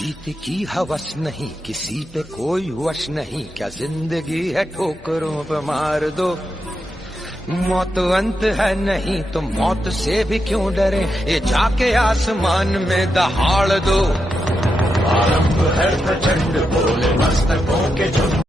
जीत की हवस नहीं, किसी पे कोई वश नहीं, क्या जिंदगी है ठोकरों पे मार दो। मौत अंत है नहीं तो मौत से भी क्यों डरे, ये जाके आसमान में दहाड़ दो। आरंभ है प्रचंड बोले मस्तकों के झुंड।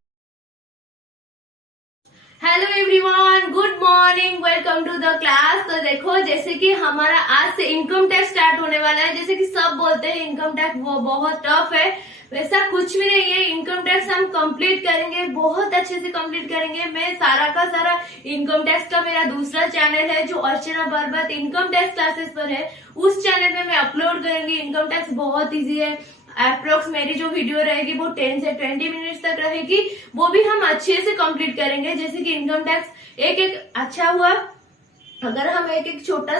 Hello everyone, good morning, welcome to the class. तो देखो, जैसे कि हमारा आज से इनकम टैक्स स्टार्ट होने वाला है। जैसे कि सब बोलते हैं इनकम टैक्स वो बहुत टफ है, वैसा कुछ भी नहीं है। इनकम टैक्स हम कंप्लीट करेंगे, बहुत अच्छे से कंप्लीट करेंगे। मैं सारा का सारा इनकम टैक्स का मेरा दूसरा चैनल है जो अर्चना बरबत इनकम टैक्स क्लासेस पर है, उस चैनल में मैं अपलोड करूंगी। इनकम टैक्स बहुत ईजी है। अप्रोक्स मेरी जो वीडियो रहेगी वो 10 से 20 मिनट्स तक रहेगी, वो भी हम अच्छे से कंप्लीट करेंगे। जैसे कि इनकम टैक्स एक अच्छा हुआ, अगर हम एक छोटा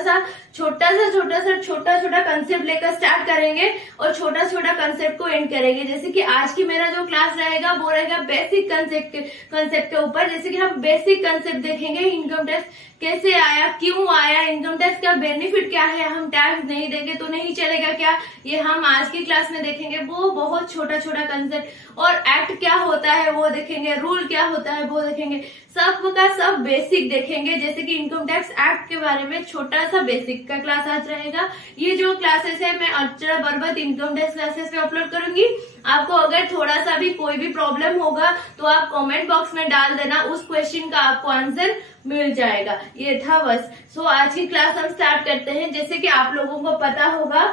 छोटा कंसेप्ट लेकर स्टार्ट करेंगे और छोटा छोटा कंसेप्ट को एंड करेंगे। जैसे कि आज की मेरा जो क्लास रहेगा वो रहेगा बेसिक कंसेप्ट के ऊपर। जैसे कि हम बेसिक कंसेप्ट देखेंगे, इनकम टैक्स कैसे आया, क्यों आया, इनकम टैक्स का बेनिफिट क्या है, हम टैक्स नहीं देंगे तो नहीं चलेगा क्या, ये हम आज की क्लास में देखेंगे। वो बहुत छोटा छोटा कंसेप्ट, और एक्ट क्या होता है वो देखेंगे, रूल क्या होता है वो देखेंगे, सब का सब बेसिक देखेंगे। जैसे कि इनकम टैक्स एक्ट के बारे में छोटा सा बेसिक का क्लास आज रहेगा। ये जो क्लासेस है मैं अर्चना बरबत इनकम टैक्स क्लासेस पे अपलोड करूंगी। आपको अगर थोड़ा सा भी कोई भी प्रॉब्लम होगा तो आप कमेंट बॉक्स में डाल देना, उस क्वेश्चन का आपको आंसर मिल जाएगा। ये था बस। सो आज की क्लास हम स्टार्ट करते हैं। जैसे कि आप लोगों को पता होगा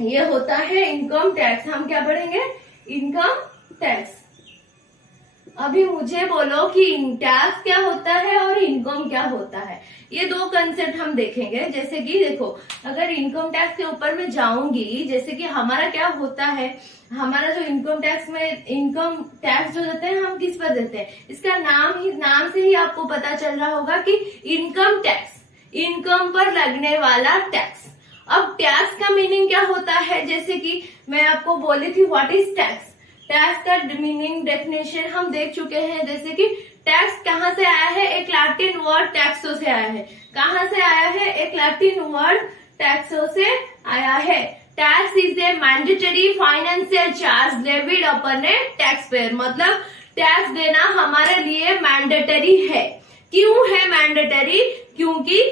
ये होता है इनकम टैक्स। हम क्या पढ़ेंगे? Income tax. अभी मुझे बोलो कि टैक्स क्या होता है और इनकम क्या होता है। ये दो कंसेप्ट हम देखेंगे। जैसे कि देखो, अगर इनकम टैक्स के ऊपर मैं जाऊंगी, जैसे कि हमारा क्या होता है, हमारा जो इनकम टैक्स में इनकम टैक्स जो देते हैं हम किस पर देते हैं, इसका नाम से ही आपको पता चल रहा होगा कि इनकम टैक्स, इनकम पर लगने वाला टैक्स। अब टैक्स का मीनिंग क्या होता है? जैसे कि मैं आपको बोली थी व्हाट इज टैक्स। टैक्स का मीनिंग डेफिनेशन हम देख चुके हैं। जैसे कि टैक्स कहाँ से आया है? एक लैटिन वर्ड टैक्सो से आया है। कहाँ से आया है? एक लैटिन वर्ड टैक्सो से आया है। Tax is a mandatory financial charge levied upon a tax payer. मतलब टैक्स देना हमारे लिए मैंडेटरी है। क्यों है मैंडेटरी? क्योंकि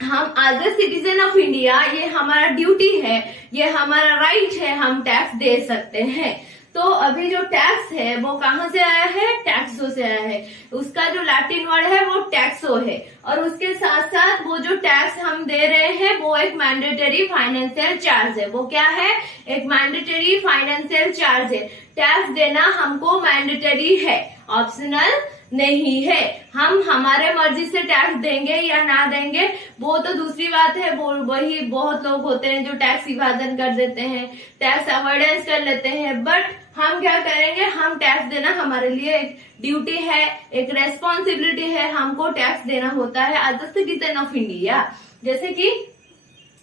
हम as a citizen of India, ये हमारा ड्यूटी है, ये हमारा राइट है, हम टैक्स दे सकते हैं। तो अभी जो टैक्स है वो कहाँ से आया है? टैक्सो से आया है। उसका जो लैटिन वर्ड है वो टैक्सो है, और उसके साथ साथ वो जो टैक्स हम दे रहे हैं वो एक मैंडेटरी फाइनेंशियल चार्ज है। वो क्या है? एक मैंडेटरी फाइनेंशियल चार्ज है। टैक्स देना हमको मैंडेटरी है, ऑप्शनल नहीं है। हम हमारे मर्जी से टैक्स देंगे या ना देंगे वो तो दूसरी बात है। वही बहुत लोग होते हैं जो टैक्स इवाजन कर देते हैं, टैक्स अवॉइडेंस कर लेते हैं। बट हम क्या करेंगे? हम टैक्स देना हमारे लिए एक ड्यूटी है, एक रेस्पॉन्सिबिलिटी है, हमको टैक्स देना होता है as a citizen of India. जैसे कि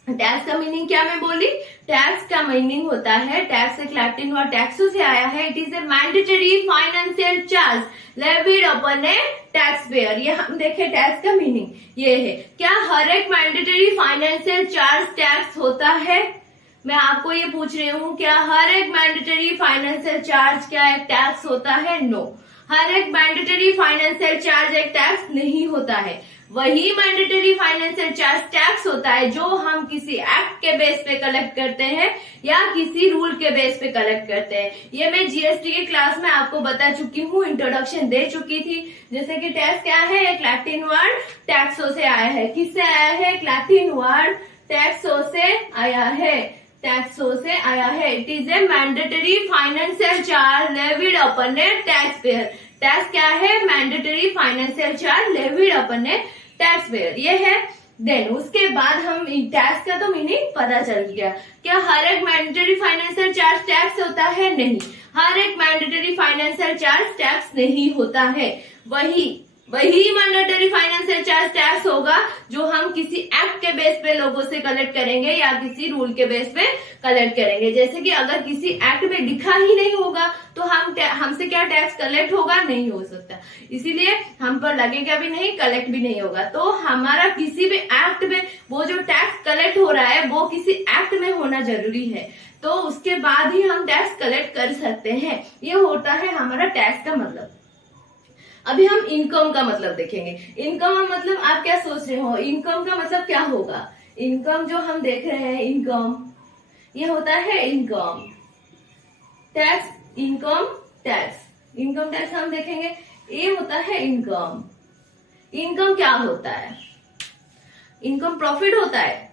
टैक्स का मीनिंग क्या मैं बोली? टैक्स का मीनिंग होता है, टैक्स एक लैटिन वर्ड टैक्सो से आया है। It is a mandatory financial charge levied upon a taxpayer. ये हम देखे टैक्स का मीनिंग ये है। क्या हर एक मैंडेटरी फाइनेंशियल चार्ज टैक्स होता है? मैं आपको ये पूछ रही हूँ, क्या हर एक मैंडेटरी फाइनेंशियल चार्ज क्या एक टैक्स होता है? नो, हर एक मैंडेटरी फाइनेंशियल चार्ज एक टैक्स नहीं होता है। वही मैंडेटरी फाइनेंशियल चार्ज टैक्स होता है जो हम किसी एक्ट के बेस पे कलेक्ट करते हैं या किसी रूल के बेस पे कलेक्ट करते हैं। ये मैं जीएसटी की क्लास में आपको बता चुकी हूँ, इंट्रोडक्शन दे चुकी थी। जैसे कि टैक्स क्या है? एक लैटिन वर्ड टैक्सो से आया है। किससे आया है? एक लैटिन वर्ड टैक्सो से आया है। टैक्सो से आया है। It is a mandatory financial charge levied upon a taxpayer. Tax क्या है? Mandatory financial charge levied upon a taxpayer, ये है। देन उसके बाद हम टैक्स का तो मीनिंग पता चल गया। क्या हर एक मैंडेटरी फाइनेंशियल चार्ज टैक्स होता है? नहीं, हर एक मैंडेटरी फाइनेंशियल चार्ज टैक्स नहीं होता है। वही वही मैंडेटरी फाइनेंशियल चार्ज टैक्स होगा जो हम किसी एक्ट के बेस पे लोगों से कलेक्ट करेंगे या किसी रूल के बेस पे कलेक्ट करेंगे। जैसे कि अगर किसी एक्ट में लिखा ही नहीं होगा तो हमसे क्या टैक्स कलेक्ट होगा, नहीं हो सकता, इसीलिए हम पर लगेगा भी नहीं, कलेक्ट भी नहीं होगा। तो हमारा किसी भी एक्ट में वो जो टैक्स कलेक्ट हो रहा है वो किसी एक्ट में होना जरूरी है, तो उसके बाद ही हम टैक्स कलेक्ट कर सकते हैं। ये होता है हमारा टैक्स का मतलब। अभी हम इनकम का मतलब देखेंगे। इनकम का मतलब आप क्या सोच रहे हो, इनकम का मतलब क्या होगा? इनकम जो हम देख रहे हैं, इनकम ये होता है income tax, income tax, income tax हम देखेंगे, ये होता है इनकम। इनकम क्या होता है? इनकम प्रॉफिट होता है?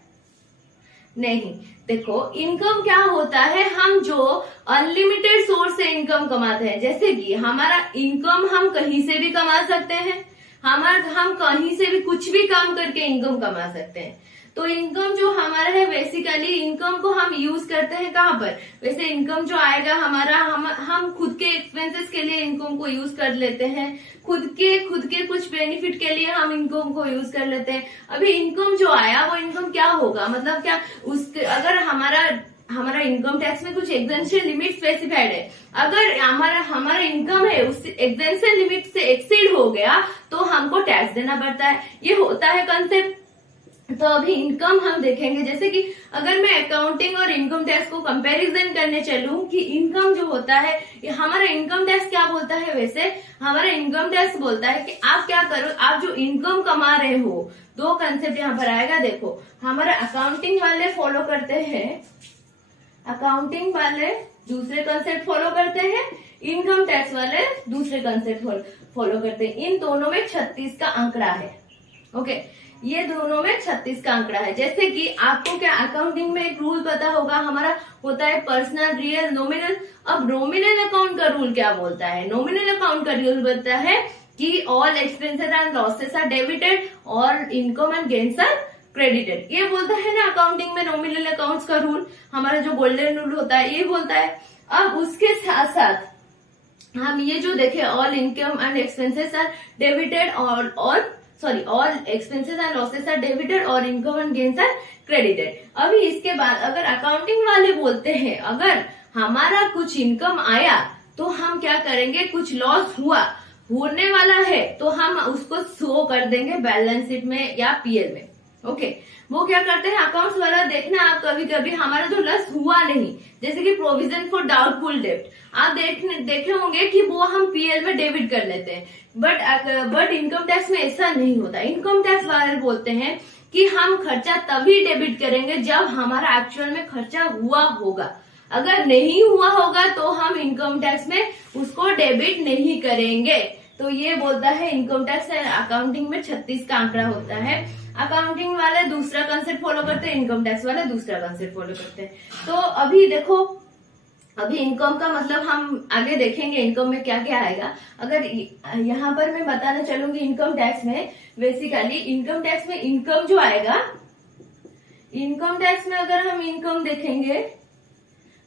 नहीं, देखो इनकम क्या होता है, हम जो अनलिमिटेड सोर्स से इनकम कमाते हैं। जैसे कि हमारा इनकम हम कहीं से भी कमा सकते हैं, हम कहीं से भी कुछ भी काम करके इनकम कमा सकते हैं। तो इनकम जो हमारा है, बेसिकली इनकम को हम यूज करते हैं कहाँ पर? वैसे इनकम जो आएगा हमारा, हम खुद के एक्सपेंसेस के लिए इनकम को यूज कर लेते हैं, खुद के कुछ बेनिफिट के लिए हम इनकम को यूज कर लेते हैं। अभी इनकम जो आया वो इनकम क्या होगा, मतलब क्या अगर हमारा इनकम टैक्स में कुछ एग्जेम्पशन लिमिट स्पेसिफाइड है, अगर हमारा इनकम है उस एग्जेम्पशन लिमिट से एक्सीड हो गया तो हमको टैक्स देना पड़ता है। ये होता है कंसेप्ट। तो अभी इनकम हम देखेंगे, जैसे कि अगर मैं अकाउंटिंग और इनकम टैक्स को कंपैरिजन करने चलूं कि इनकम जो होता है, हमारा इनकम टैक्स क्या बोलता है? वैसे हमारा इनकम टैक्स बोलता है कि आप क्या करो, आप जो इनकम कमा रहे हो, दो कंसेप्ट यहाँ पर आएगा। देखो हमारा अकाउंटिंग वाले फॉलो करते हैं, अकाउंटिंग वाले दूसरे कंसेप्ट फॉलो करते हैं, इनकम टैक्स वाले दूसरे कंसेप्ट फॉलो करते हैं। इन दोनों में 36 का आंकड़ा है। ओके, ये दोनों में 36 का आंकड़ा है। जैसे कि आपको क्या अकाउंटिंग में एक रूल पता होगा, हमारा होता है पर्सनल, रियल, नॉमिनल। अब नॉमिनल अकाउंट का रूल क्या बोलता है? नॉमिनल अकाउंट का रूल बोलता है कि all expenses and losses are debited और income and gains are credited. ये बोलता है ना अकाउंटिंग में नॉमिनल अकाउंट्स का रूल, हमारा जो गोल्डन रूल होता है, ये बोलता है। अब उसके साथ साथ हम ये जो देखे, all income and expenses are debited और all expenses and losses are debited और income and gains are credited. अभी इसके बाद अगर अकाउंटिंग वाले बोलते हैं अगर हमारा कुछ इनकम आया तो हम क्या करेंगे, कुछ लॉस होने वाला है तो हम उसको शो कर देंगे बैलेंस शीट में या पीएल में। ओके, वो क्या करते हैं अकाउंट्स वाला, देखना आप कभी कभी हमारा जो लॉस हुआ नहीं, जैसे कि प्रोविजन फॉर डाउटफुल डेब्ट, आप देखे होंगे कि वो हम पीएल में डेबिट कर लेते हैं, बट इनकम टैक्स में ऐसा नहीं होता। इनकम टैक्स वाले बोलते हैं कि हम खर्चा तभी डेबिट करेंगे जब हमारा एक्चुअल में खर्चा हुआ होगा, अगर नहीं हुआ होगा तो हम इनकम टैक्स में उसको डेबिट नहीं करेंगे। तो ये बोलता है इनकम टैक्स अकाउंटिंग में 36 का आंकड़ा होता है। अकाउंटिंग वाले दूसरा कंसेप्ट फॉलो करते हैं, इनकम टैक्स वाले दूसरा कंसेप्ट फॉलो करते हैं। तो अभी देखो, अभी इनकम का मतलब हम आगे देखेंगे इनकम में क्या क्या आएगा। अगर यहाँ पर मैं बताना चलूंगी इनकम टैक्स में, बेसिकली इनकम टैक्स में इनकम जो आएगा, इनकम टैक्स में अगर हम इनकम देखेंगे,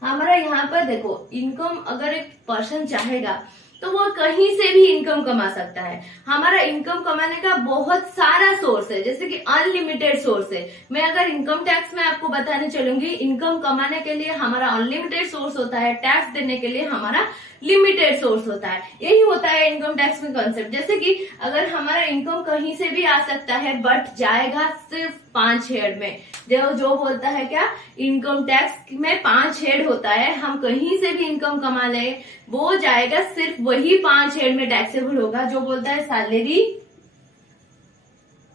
हमारा यहाँ पर देखो इनकम अगर एक पर्सन चाहेगा तो वो कहीं से भी इनकम कमा सकता है। हमारा इनकम कमाने का बहुत सारा सोर्स है, जैसे कि अनलिमिटेड सोर्स है। मैं अगर इनकम टैक्स में आपको बताने चलूंगी, इनकम कमाने के लिए हमारा अनलिमिटेड सोर्स होता है, टैक्स देने के लिए हमारा लिमिटेड सोर्स होता है। यही होता है इनकम टैक्स में कॉन्सेप्ट। जैसे कि अगर हमारा इनकम कहीं से भी आ सकता है बट जाएगा सिर्फ 5 हेड में, जो बोलता है क्या, इनकम टैक्स में 5 हेड होता है, हम कहीं से भी इनकम कमा ले वो जाएगा सिर्फ वही 5 हेड में टैक्सेबल होगा, जो बोलता है सैलरी।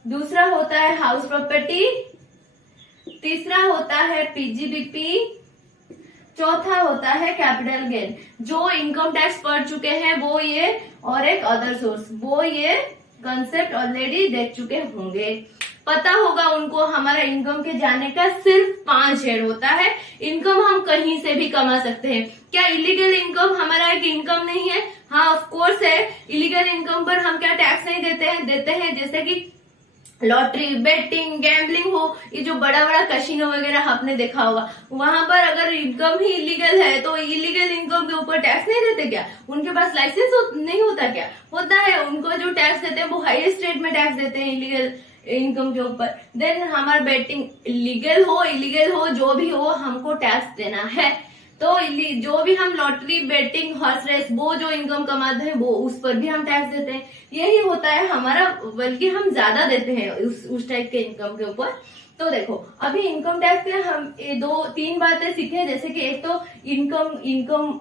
दूसरा होता है हाउस प्रॉपर्टी, तीसरा होता है पीजीबीपी, चौथा होता है कैपिटल गेन। जो इनकम टैक्स पढ़ चुके हैं वो ये, और एक अदर सोर्स, वो ये कंसेप्ट ऑलरेडी देख चुके होंगे, पता होगा उनको। हमारा इनकम के जाने का सिर्फ 5 हेड होता है। इनकम हम कहीं से भी कमा सकते हैं। क्या इलीगल इनकम हमारा एक इनकम नहीं है? हाँ ऑफ कोर्स है। इलीगल इनकम पर हम क्या टैक्स नहीं देते हैं? देते हैं। जैसे कि लॉटरी, बेटिंग, गैम्बलिंग हो, ये जो बड़ा बड़ा कैसीनो वगैरह आपने देखा होगा, वहां पर अगर इनकम ही इलीगल है तो इलीगल इनकम के ऊपर टैक्स नहीं देते क्या? उनके पास लाइसेंस नहीं होता क्या? होता है। उनको जो टैक्स देते हैं वो हाईएस्ट रेट में टैक्स देते हैं इलीगल इनकम के ऊपर। देन हमारा बेटिंग लीगल हो इलीगल हो जो भी हो, हमको टैक्स देना है। तो जो भी हम लॉटरी, बेटिंग, हॉर्स रेस, वो जो इनकम कमाते हैं वो उस पर भी हम टैक्स देते हैं। यही होता है हमारा, बल्कि हम ज्यादा देते हैं उस टाइप के इनकम के ऊपर। तो देखो, अभी इनकम टैक्स के हम दो तीन बातें सीखे, जैसे कि एक तो इनकम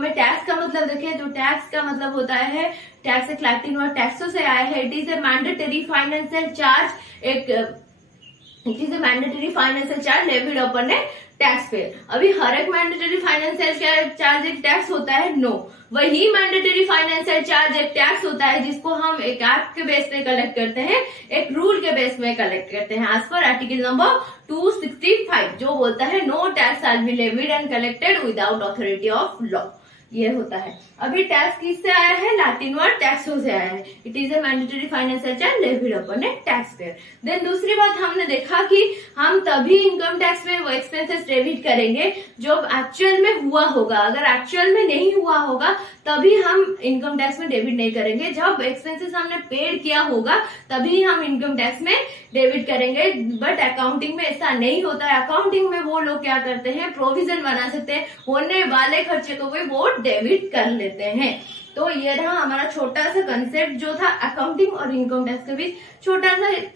में टैक्स का मतलब देखें, जो टैक्स का मतलब होता है टैक्स एक लैटिन और टैक्सो से आया है। It is a mandatory financial charge, it is a mandatory financial charge levied upon a tax payer. अभी हर एक मैंडेटरी फाइनेंशियल चार्ज एक टैक्स होता है? नो। वही मैंडेटरी फाइनेंशियल चार्ज एक टैक्स होता है जिसको हम एक एक्ट के बेस पे कलेक्ट करते हैं, एक रूल के बेस में कलेक्ट करते हैं, एज पर आर्टिकल नंबर 265 जो बोलता है no tax shall be levied and collected without authority of law. ये होता है। अभी टैक्स किससे आया है? लैटिन वर्ड टैक्सो से आया है। It is a mandatory financial charge levied upon a taxpayer. Then दूसरी बात हमने देखा कि हम तभी इनकम टैक्स में वो एक्सपेंसेस डेबिट करेंगे जब एक्चुअल में हुआ होगा। अगर एक्चुअल में नहीं हुआ होगा तभी हम इनकम टैक्स में डेबिट नहीं करेंगे। जब एक्सपेंसेस हमने पेड किया होगा तभी हम इनकम टैक्स में डेबिट करेंगे। बट अकाउंटिंग में ऐसा नहीं होता है। अकाउंटिंग में वो लोग क्या करते हैं, प्रोविजन बना सकते हैं, होने वाले खर्चे को भी वो डेबिट कर लेते हैं। तो ये रहा हमारा छोटा सा कंसेप्ट जो था अकाउंटिंग और इनकम टैक्स के बीच,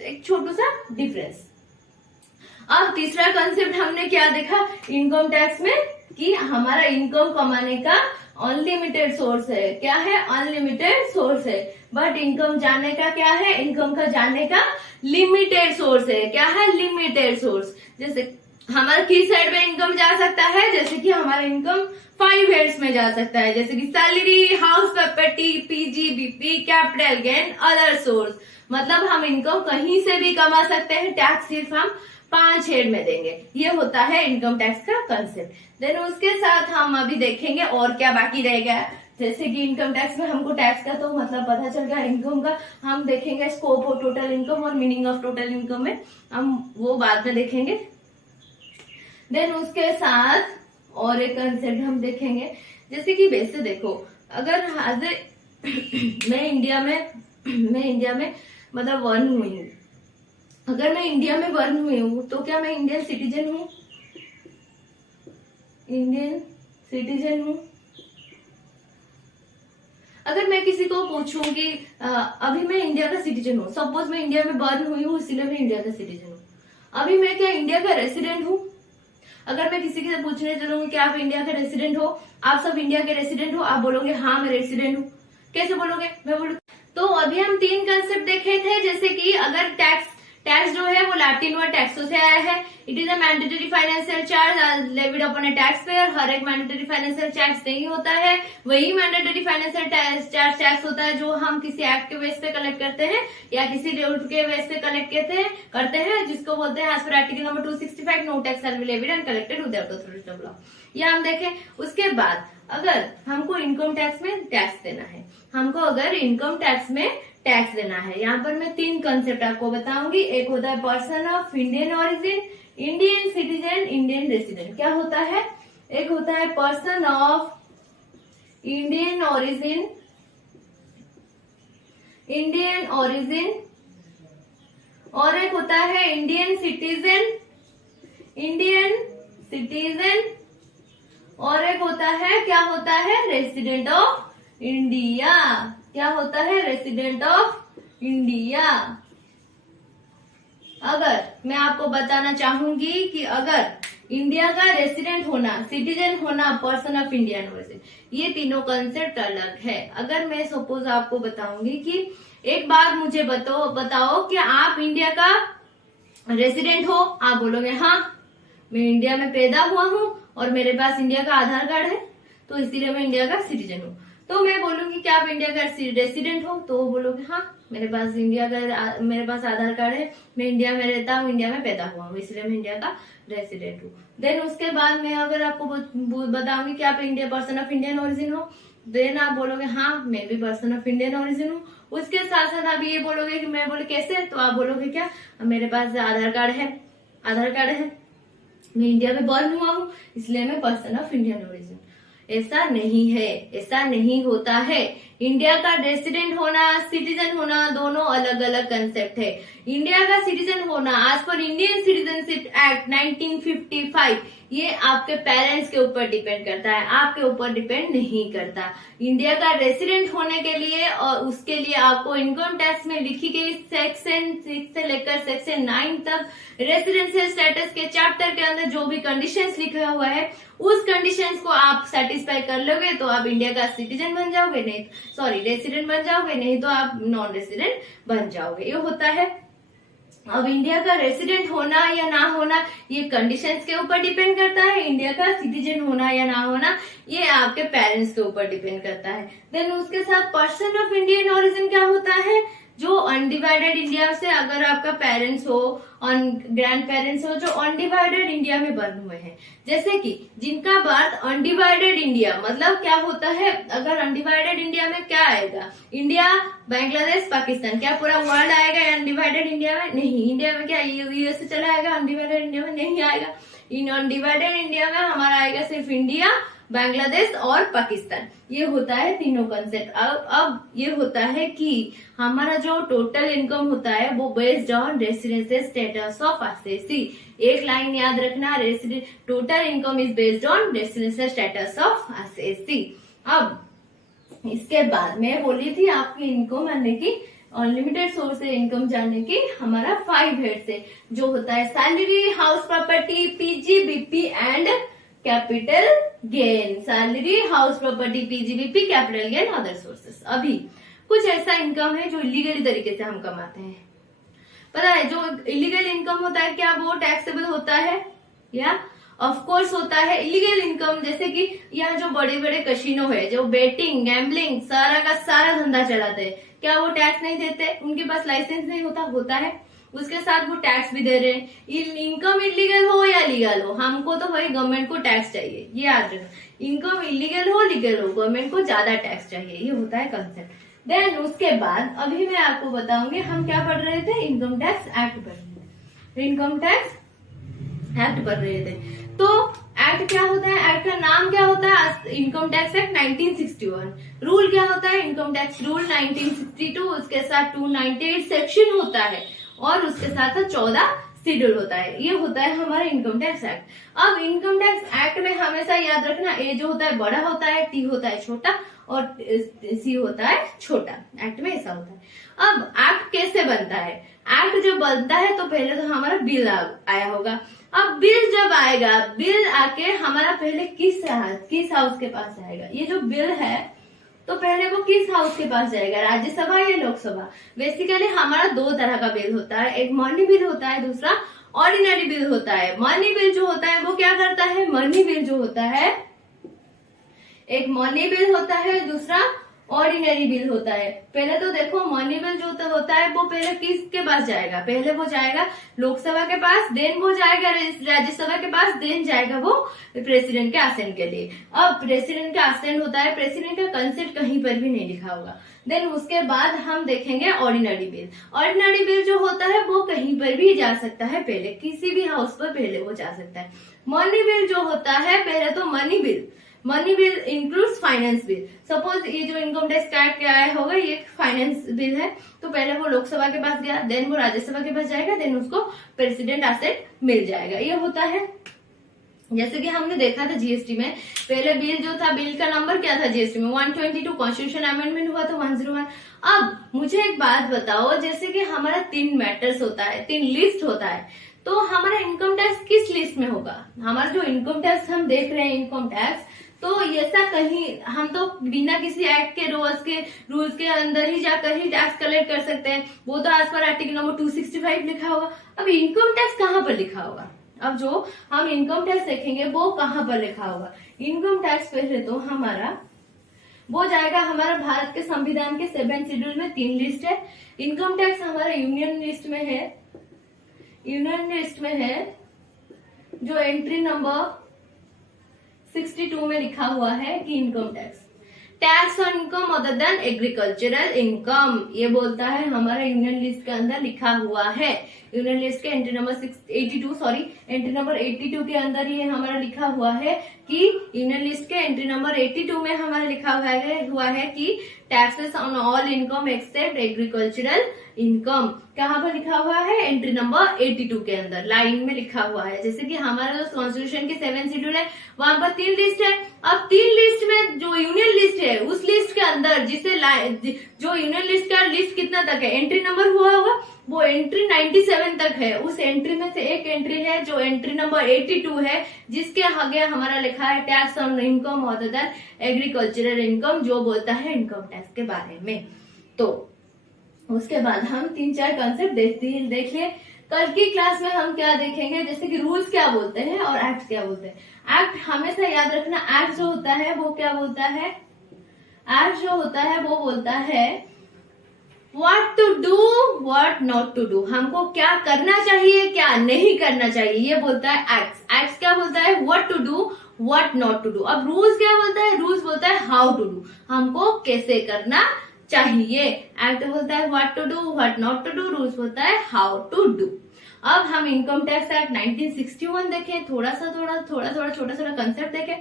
एक छोटा सा डिफरेंस। अब तीसरा कंसेप्ट हमने क्या देखा इनकम टैक्स में, कि हमारा इनकम कमाने का अनलिमिटेड सोर्स है। क्या है? अनलिमिटेड सोर्स है। बट इनकम जाने का क्या है? इनकम का जाने का लिमिटेड सोर्स है। क्या है? Limited source. जैसे हमारा किस साइड में इनकम जा सकता है? जैसे कि हमारा इनकम 5 हेड्स में जा सकता है, जैसे कि salary, house property, PGBP, capital gain, other source. मतलब हम इनकम कहीं से भी कमा सकते हैं, टैक्स सिर्फ हम 5 हेड में देंगे। ये होता है इनकम टैक्स का कंसेप्ट। देन उसके साथ हम अभी देखेंगे और क्या बाकी रह गया। जैसे कि इनकम टैक्स में हमको टैक्स का तो मतलब पता चल गया, इनकम का हम देखेंगे स्कोप ऑफ टोटल इनकम और मीनिंग ऑफ टोटल इनकम में, हम वो बाद में देखेंगे। देन उसके साथ और एक कंसेप्ट हम देखेंगे, जैसे कि वैसे देखो, अगर मैं इंडिया में मतलब बर्न हुई हूँ, अगर मैं इंडिया में बर्न हुई हूँ तो क्या मैं इंडियन सिटीजन हूँ? इंडियन सिटीजन हूँ। अगर मैं किसी को पूछूं कि अभी मैं इंडिया का सिटीजन हूँ, सपोज मैं इंडिया में बर्न हुई हूँ इसलिए मैं इंडिया का सिटीजन हूँ, अभी मैं क्या इंडिया का रेसिडेंट हूँ? अगर मैं किसी से पूछने चलूंगी कि आप इंडिया के रेसिडेंट हो, आप सब इंडिया के रेसिडेंट हो, आप बोलोगे हाँ मैं रेसिडेंट हूँ। कैसे बोलोगे? मैं बोलूँ। तो अभी हम 3 कंसेप्ट देखे थे, जैसे कि अगर टैक्स जो है वो लैटिन वर्ड टैक्सो से आया है। It is a mandatory financial charge levied upon a taxpayer. हर एक मैंडेटरी फाइनेंशियल चार्ज नहीं होता है, वही मैंडेटरी फाइनेंशियल चार्ज टैक्स होता है जो हम किसी एक्ट के बेस पे कलेक्ट करते हैं या किसी रूल के बेस पे कलेक्ट करते हैं, जिसको बोलते हैं as per article number 265 no tax shall be levied and collected without authority of law. ये हम देखें। उसके बाद अगर हमको इनकम टैक्स में टैक्स देना है, हमको अगर इनकम टैक्स में टैक्स देना है, यहाँ पर मैं 3 कंसेप्ट आपको बताऊंगी। एक होता है person of Indian origin, Indian citizen, Indian resident. क्या होता है? एक होता है पर्सन ऑफ इंडियन ओरिजिन, और एक होता है इंडियन सिटीजन, और एक होता है, क्या होता है? Resident of India. क्या होता है? Resident of India. अगर मैं आपको बताना चाहूंगी कि अगर इंडिया का रेसिडेंट होना, सिटीजन होना, पर्सन ऑफ इंडियन ओरिजिन, ये तीनों कंसेप्ट अलग है। अगर मैं सपोज आपको बताऊंगी कि एक बात मुझे बताओ कि आप इंडिया का रेसिडेंट हो, आप बोलोगे हाँ मैं इंडिया में पैदा हुआ हूँ और मेरे पास इंडिया का आधार कार्ड है तो इसीलिए मैं इंडिया का सिटीजन हूँ। तो मैं बोलूंगी कि आप इंडिया का रेसिडेंट हो, तो वो बोलोगे हाँ मेरे पास आधार कार्ड है, मैं इंडिया में रहता हूँ, इंडिया में पैदा हुआ हूँ, इसलिए मैं इंडिया का रेसिडेंट हूँ। देन उसके बाद मैं अगर आपको बताऊंगी कि आप India person of Indian origin हो, देन आप बोलोगे हाँ मैं भी पर्सन ऑफ इंडियन ओरिजिन हूँ। उसके साथ साथ आप ये बोलोगे कि मैं बोले कैसे, तो आप बोलोगे क्या, मेरे पास आधार कार्ड है, मैं इंडिया में बॉर्न हुआ हूँ इसलिए मैं पर्सन ऑफ इंडियन ओरिजिन। ऐसा नहीं है, ऐसा नहीं होता है। इंडिया का रेसिडेंट होना, सिटीजन होना दोनों अलग अलग कंसेप्ट है। इंडिया का सिटीजन होना as per Indian citizenship act 1955 ये आपके पेरेंट्स के ऊपर डिपेंड करता है, आपके ऊपर डिपेंड नहीं करता। इंडिया का रेसिडेंट होने के लिए और उसके लिए आपको इनकम टैक्स में लिखी गई सेक्शन 6 से लेकर सेक्शन 9 तक रेसिडेंशियल स्टेटस के चैप्टर के अंदर जो भी कंडीशंस लिखा हुआ है उस कंडीशंस को आप सेटिस्फाई कर लोगे तो आप इंडिया का सिटीजन बन जाओगे, नहीं सॉरी रेसिडेंट बन जाओगे, नहीं तो आप नॉन रेसिडेंट बन जाओगे। ये होता है। अब इंडिया का रेसिडेंट होना या ना होना ये कंडीशंस के ऊपर डिपेंड करता है। इंडिया का सिटीजन होना या ना होना ये आपके पेरेंट्स के ऊपर डिपेंड करता है। देन उसके साथ पर्सन ऑफ इंडियन ओरिजिन क्या होता है, जो अनडिवाइडेड इंडिया से अगर आपका पेरेंट्स हो और ग्रैंड पेरेंट्स हो जो अनडिवाइडेड इंडिया में बर्न हुए हैं, जैसे कि जिनका बर्थ अनडिवाइडेड इंडिया, मतलब क्या होता है, अगर अनडिवाइडेड इंडिया में क्या आएगा, इंडिया बांग्लादेश पाकिस्तान, क्या पूरा वर्ल्ड आएगा अनडिवाइडेड इंडिया में? नहीं। इंडिया में क्या यूएस से चला आएगा अनडिवाइडेड इंडिया में? नहीं आएगा। इन अनडिवाइडेड इंडिया में हमारा आएगा सिर्फ इंडिया, बांग्लादेश और पाकिस्तान। ये होता है तीनों कंसेप्ट। अब ये होता है कि हमारा जो टोटल इनकम होता है वो based on residential status of assessee. एक लाइन याद रखना, total income is based on residential status of assessee. अब इसके बाद मैं बोली थी आपकी इनकम आने की अनलिमिटेड सोर्स से इनकम जानने की हमारा 5 हेड से जो होता है salary, house property, PGBP and capital gain. Salary, house property, PGBP, capital gain, other sources. अभी कुछ ऐसा इनकम है जो इलीगली तरीके से हम कमाते हैं। पता है जो इलीगल इनकम होता है क्या वो टैक्सेबल होता है? या ऑफ कोर्स होता है। इलीगल इनकम जैसे कि यहाँ जो बड़े बड़े कसिनो है जो बेटिंग, गैम्बलिंग सारा का सारा धंधा चलाते हैं, क्या वो टैक्स नहीं देते? उनके पास लाइसेंस नहीं होता? होता है। उसके साथ वो टैक्स भी दे रहे हैं। इनकम इलीगल हो या लीगल हो, हमको तो भाई गवर्नमेंट को टैक्स चाहिए, ये याद रखना। इनकम इलीगल हो लीगल हो, गवर्नमेंट को ज्यादा टैक्स चाहिए, ये होता है कंसेप्ट। देन उसके बाद अभी मैं आपको बताऊंगी हम क्या पढ़ रहे थे, इनकम टैक्स एक्ट पढ़ रहे थे। इनकम टैक्स एक्ट पढ़ रहे थे तो एक्ट क्या होता है, एक्ट का नाम क्या होता है, इनकम टैक्स एक्ट 1961। रूल क्या होता है, इनकम टैक्स रूल 1962। उसके साथ 298 सेक्शन होता है और उसके साथ 14 शेड्यूल होता है। ये होता है हमारा इनकम टैक्स एक्ट। अब इनकम टैक्स एक्ट में हमेशा याद रखना ए जो होता है बड़ा होता है, टी होता है छोटा और सी होता है छोटा। एक्ट में ऐसा होता है। अब एक्ट कैसे बनता है, एक्ट जब बनता है तो पहले तो हमारा बिल आया होगा। अब बिल जब आएगा, बिल आके हमारा पहले किस हाउस के पास आएगा, ये जो बिल है तो पहले वो किस हाउस के पास जाएगा, राज्यसभा या लोकसभा? बेसिकली हमारा 2 तरह का बिल होता है, एक मनी बिल होता है, दूसरा ऑर्डिनरी बिल होता है। मनी बिल जो होता है वो क्या करता है, मनी बिल जो होता है एक मनी बिल होता है, दूसरा ऑर्डिनरी बिल होता है। पहले तो देखो मनी बिल जो होता है वो पहले किसके पास जाएगा, पहले वो जाएगा लोकसभा के पास, देन वो जाएगा राज्यसभा के पास, देन जाएगा वो प्रेसिडेंट के आसन के लिए। अब प्रेसिडेंट का आसन होता है, प्रेसिडेंट का कंसेप्ट कहीं पर भी नहीं लिखा होगा। देन उसके बाद हम देखेंगे ऑर्डिनरी बिल। ऑर्डिनरी बिल जो होता है वो कहीं पर भी जा सकता है, पहले किसी भी हाउस पर पहले वो जा सकता है। मनी बिल जो होता है पहले तो money bill includes finance bill. Suppose ये जो इनकम टैक्स एक्ट क्या आया होगा ये फाइनेंस बिल है, तो पहले वो लोकसभा के पास गया, देन वो राज्यसभा के पास जाएगा, देन उसको प्रेसिडेंट एसेट मिल जाएगा। ये होता है। जैसे कि हमने देखा था जीएसटी में, पहले बिल जो था, बिल का नंबर क्या था जीएसटी में 122, कॉन्स्टिट्यूशन अमेंडमेंट हुआ था 101। अब मुझे एक बात बताओ, जैसे कि हमारा 3 मैटर्स होता है, 3 लिस्ट होता है, तो हमारा इनकम टैक्स किस लिस्ट में होगा? हमारा जो इनकम टैक्स हम देख रहे हैं इनकम टैक्स, तो ऐसा कहीं हम तो बिना किसी एक्ट के रूल्स के अंदर ही जाकर ही टैक्स कलेक्ट कर सकते हैं, वो तो एज पर आर्टिकल नंबर 265 लिखा होगा। अब इनकम टैक्स कहाँ पर लिखा होगा? अब जो हम इनकम टैक्स देखेंगे वो कहाँ पर लिखा होगा? इनकम टैक्स पहले तो हमारा वो जाएगा हमारा भारत के संविधान के 7 शेड्यूल में 3 लिस्ट है। इनकम टैक्स हमारा यूनियन लिस्ट में है जो एंट्री नंबर 62 में लिखा हुआ है कि income tax. Tax on income other than agricultural income, ये बोलता है हमारा यूनियन लिस्ट के अंदर लिखा हुआ है। यूनियन लिस्ट के एंट्री नंबर 82 के अंदर ये हमारा लिखा हुआ है कि यूनियन लिस्ट के एंट्री नंबर 82 में हमारा लिखा हुआ है कि taxes on all income except agricultural income. कहाँ पर लिखा हुआ है? एंट्री नंबर 82 के अंदर लाइन में लिखा हुआ है। जैसे कि हमारा जो कॉन्स्टिट्यूशन की 7 शेड्यूल है वहां पर 3 लिस्ट है। अब 3 लिस्ट में जो यूनियन लिस्ट है उस लिस्ट के अंदर जिसे जो यूनियन लिस्ट का लिस्ट कितना तक है एंट्री नंबर हुआ होगा वो एंट्री 97 तक है। उस एंट्री में से एक एंट्री है जो एंट्री नंबर 82 है जिसके आगे हमारा लिखा है tax on income other than agricultural income, जो बोलता है इनकम टैक्स के बारे में। तो उसके बाद हम 3-4 कंसेप्ट देखिए। कल की क्लास में हम क्या देखेंगे, जैसे कि रूल्स क्या बोलते हैं और एक्ट क्या बोलते हैं। एक्ट हमेशा याद रखना, एक्ट जो होता है वो क्या बोलता है, एक्ट जो होता है वो बोलता है what to do what not to do, हमको क्या करना चाहिए क्या नहीं करना चाहिए, ये बोलता है एक्ट। एक्ट क्या बोलता है? What to do what not to do. अब रूल्स क्या बोलता है? रूल्स बोलता है हाउ टू डू, हमको कैसे करना चाहिए। एक्ट बोलता है what to do what not to do, rules बोलता है हाउ टू डू। अब हम इनकम टैक्स एक्ट 1961 देखें, थोड़ा छोटा कंसेप्ट देखें।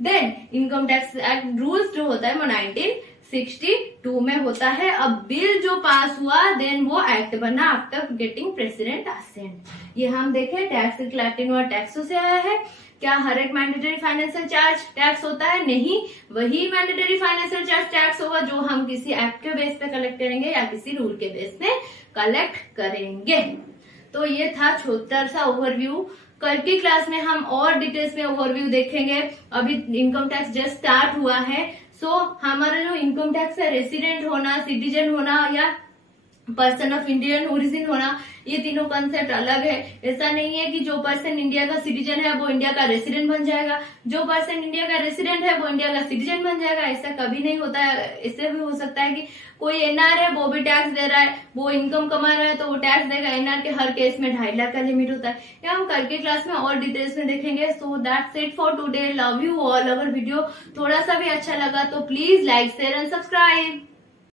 Then income tax act rules जो होता है वो 1962 में होता है। अब बिल जो पास हुआ देन वो एक्ट बना आफ्टर गेटिंग प्रेसिडेंट असेंट। ये हम देखें, टैक्स लैटिन वर्ड टैक्सो से आया है। क्या हर एक मैंडेटरी फाइनेंशियल चार्ज टैक्स होता है? नहीं, वही मैंडेटरी फाइनेंशियल चार्ज टैक्स होगा जो हम किसी एक्ट के बेस पे कलेक्ट करेंगे या किसी रूल के बेस पे कलेक्ट करेंगे। तो ये था छोटा सा ओवरव्यू। कल की क्लास में हम और डिटेल्स में ओवरव्यू देखेंगे। अभी इनकम टैक्स जस्ट स्टार्ट हुआ है। सो हमारा जो इनकम टैक्स है, रेसिडेंट होना, सिटीजन होना या पर्सन ऑफ इंडियन ओरिजिन होना, ये तीनों कंसेप्ट अलग है। ऐसा नहीं है कि जो पर्सन इंडिया का सिटीजन है वो इंडिया का रेसिडेंट बन जाएगा, जो पर्सन इंडिया का रेसिडेंट है वो इंडिया का सिटीजन बन जाएगा, ऐसा कभी नहीं होता है। इससे भी हो सकता है कि कोई एनआर है वो भी टैक्स दे रहा है, वो इनकम कमा रहा है तो वो टैक्स देगा। एनआर के हर केस में 2.5 लाख का लिमिट होता है। ये हम कल के क्लास में और डिटेल्स में देखेंगे। So that's it for today. Love you all. अगर वीडियो थोड़ा सा भी अच्छा लगा तो please like share and subscribe.